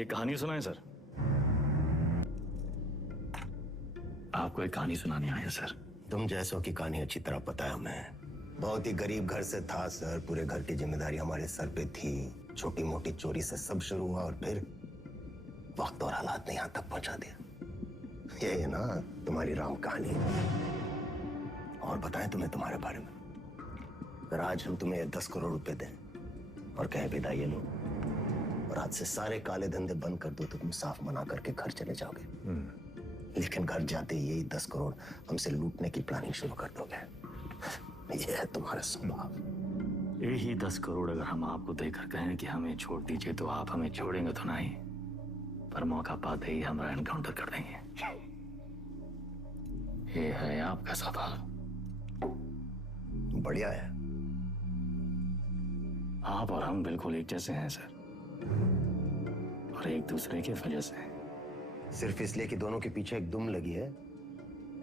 एक कहानी सुनाएं सर। आपको एक कहानी सुनाने आए हैं सर। तुम जैसों की कहानी अच्छी तरह पता है हमें। बहुत ही गरीब घर से था सर। पूरे घर की जिम्मेदारी हमारे सर पे थी। छोटी मोटी चोरी से सब शुरू हुआ और फिर वक्त और हालात ने यहां तक पहुंचा दिया। ये है ना तुम्हारी राम कहानी। और बताएं तुम्हें तुम्हारे बारे में। अगर आज हम तुम्हें 10 करोड़ रुपए दें और कहें विदा ये लो और आज से सारे काले धंधे बंद कर दो तो तुम साफ मना करके घर चले जाओगे। लेकिन घर जाते ही यही 10 करोड़ हमसे लूटने की प्लानिंग शुरू कर दोगे। ये है तुम्हारा स्वभाव। यही 10 करोड़ अगर हम आपको देकर कहें कि हमें छोड़ दीजिए तो आप हमें छोड़ेंगे तो नहीं, पर मौका पाते ही हमारा एनकाउंटर कर देंगे। ये है आपका स्वभाव। बढ़िया है। आप और हम बिल्कुल एक जैसे हैं सर, और एक दूसरे की वजह से। सिर्फ इसलिए कि दोनों के पीछे एक दुम लगी है,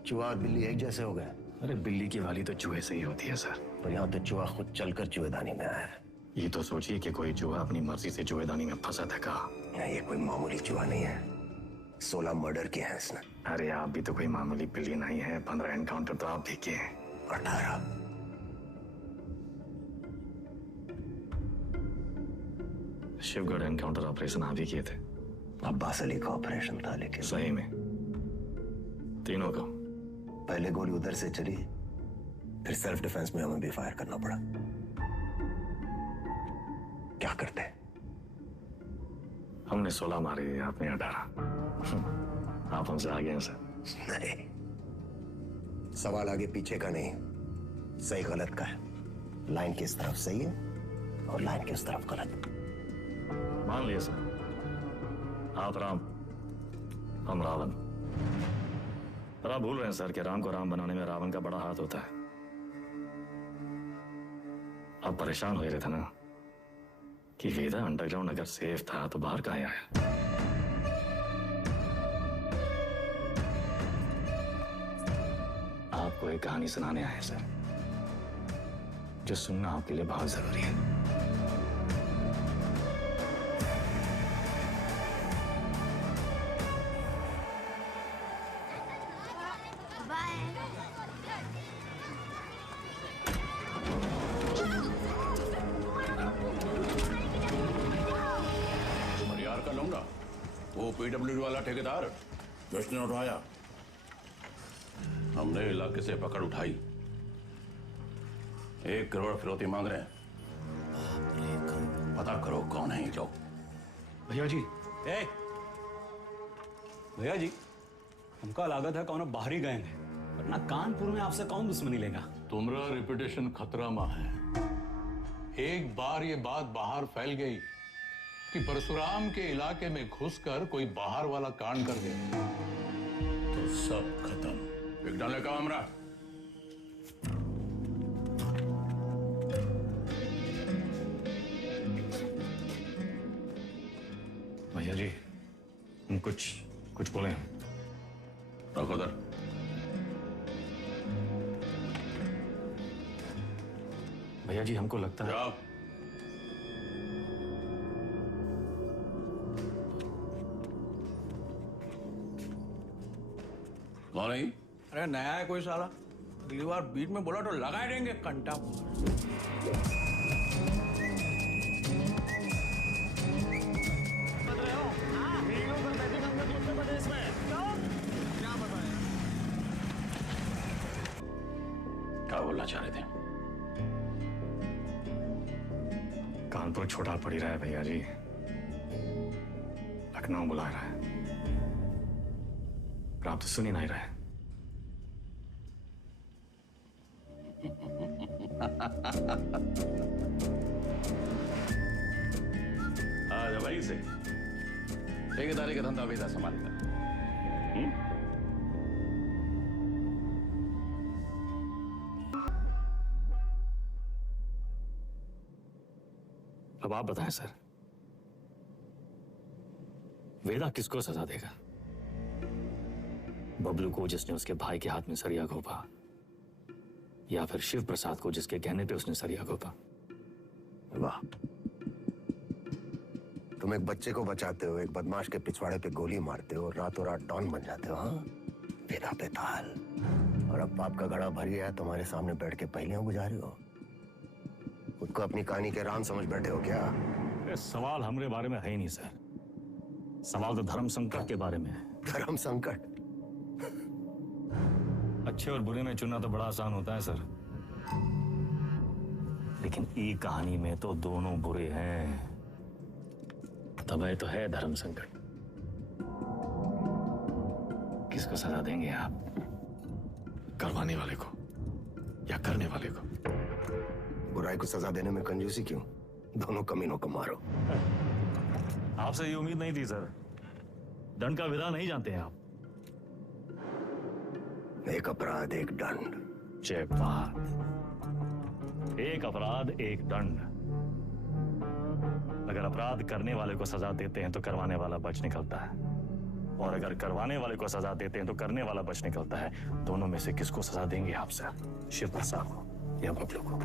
चूहा और बिल्ली एक जैसे हो गए। अरे बिल्ली की वाली तो चूहे से ही होती है सर। पर यहाँ तो चूहा खुद चलकर चूहेदानी में आया है। ये तो सोचिए कि कोई चूहा अपनी मर्जी से चूहेदानी में फंसा था कहा। ये कोई मामूली चूहा नहीं है। 16 मर्डर किए हैं इसने। अरे आप भी तो कोई मामूली बिल्ली नहीं है। 15 एनकाउंटर तो आप भी किए हैं। 18। शिवगढ़ एनकाउंटर ऑपरेशन आप ही किए थे। अब्बास अली का ऑपरेशन था, लेकिन सही में तीनों का। पहले गोली उधर से चली, फिर सेल्फ डिफेंस में हमें भी फायर करना पड़ा। क्या करते? हमने 16 मारे, आपने 18। आप हमसे आगे हैं सर। नहीं, सवाल आगे पीछे का नहीं, सही गलत का है। लाइन किस तरफ सही है और लाइन किस तरफ गलत। मान लिया सर, आप राम, हम रावण। पर आप भूल रहे हैं सर कि राम को राम बनाने में रावण का बड़ा हाथ होता है। आप परेशान हो रहे थे ना कि वेदा अंडरग्राउंड अगर सेफ था तो बाहर कहाँ आया। आपको एक कहानी सुनाने आए सर, जो सुनना आपके लिए बहुत जरूरी है। का लौंडा, वो पीडब्ल्यूडी वाला ठेकेदार जिसने उठाया, हमने इलाके से पकड़ उठाई। 1 करोड़ फिरौती मांग रहे हैं। पता करो कौन है ये लोग। भैया जी, भैया जी, हमका लागत है कौन बाहरी गए हैं, वरना कानपुर में आपसे कौन दुश्मनी लेगा। तुम्हारा रेपुटेशन खतरा में है। एक बार ये बात बाहर फैल गई कि परशुराम के इलाके में घुसकर कोई बाहर वाला कांड कर दे तो सब खत्म। एक डाले का हमरा। भैया जी, हम कुछ बोले हैं। रखो उधर। भैया जी, हमको लगता है। जाओ। कौन है? अरे नया है कोई साला, अगली बार बीच में बोला तो लगा ही देंगे कंटा। क्या बोलना चाह रहे थे? कानपुर छोटा पड़ ही रहा है भैया जी। लखनऊ बुला रहा है, पर आप तो सुन ही नहीं रहे। आज वहीं से ठेकेदारी का धंधा वेदा संभालेगा। अब आप बताएं सर, वेदा किसको सजा देगा? बबलू को जिसने उसके भाई के हाथ में सरिया घोंपा, या फिर शिव प्रसाद को जिसके कहने पे उसने सरिया घोंपा? वाह, तुम एक बच्चे को बचाते हो, एक बदमाश के पिछवाड़े पे गोली मारते हो, रातों रात डॉन बन जाते हो। हाँ, बेदा बेताल। और अब पाप का घड़ा भर गया है, तुम्हारे सामने बैठ के पहेलियां बुझा रहे हो। खुद को अपनी कहानी के राम समझ बैठे हो क्या? ये सवाल हमारे बारे में है ही नहीं सर। सवाल तो धर्म संकट के बारे में है। धर्म संकट? अच्छे और बुरे में चुनना तो बड़ा आसान होता है सर, लेकिन ई कहानी में तो दोनों बुरे हैं। तब तो है धर्म संकट। किसको सजा देंगे आप? करवाने वाले को या करने वाले को? बुराई को सजा देने में कंजूसी क्यों? दोनों कमीनों को मारो। आपसे ये उम्मीद नहीं थी सर। दंड का विधान नहीं जानते हैं आप। एक अपराध एक दंड। जय बात। एक अपराध एक दंड। अगर अपराध करने वाले को सजा देते हैं तो करवाने वाला बच निकलता है, और अगर करवाने वाले को सजा देते हैं तो करने वाला बच निकलता है। दोनों में से किसको सजा देंगे आप सर? शिव प्रसाद को या बबलू को?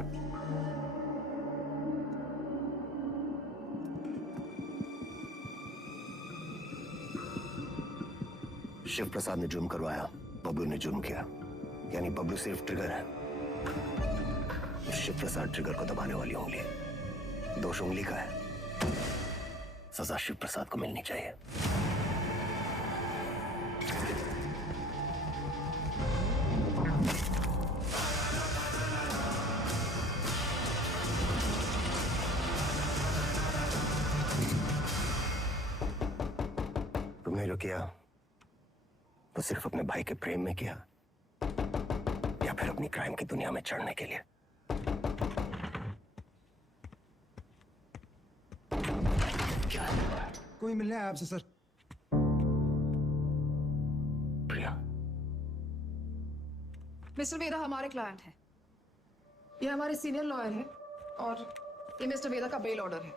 शिव प्रसाद ने जुर्म करवाया, बबलू ने जुर्म किया। यानी बबलू सिर्फ ट्रिगर है, शिव प्रसाद ट्रिगर को दबाने वाली उंगली है। दोष उंगली का है, सजा शिव प्रसाद को मिलनी चाहिए। तुमने जो किया तो सिर्फ अपने भाई के प्रेम में किया, या फिर अपनी क्राइम की दुनिया में चढ़ने के लिए? कोई मिलने आया आपसे सर। प्रिया, मिस्टर वेदा हमारे क्लाइंट हैं। ये हमारे सीनियर लॉयर हैं और ये मिस्टर वेदा का बेल ऑर्डर है।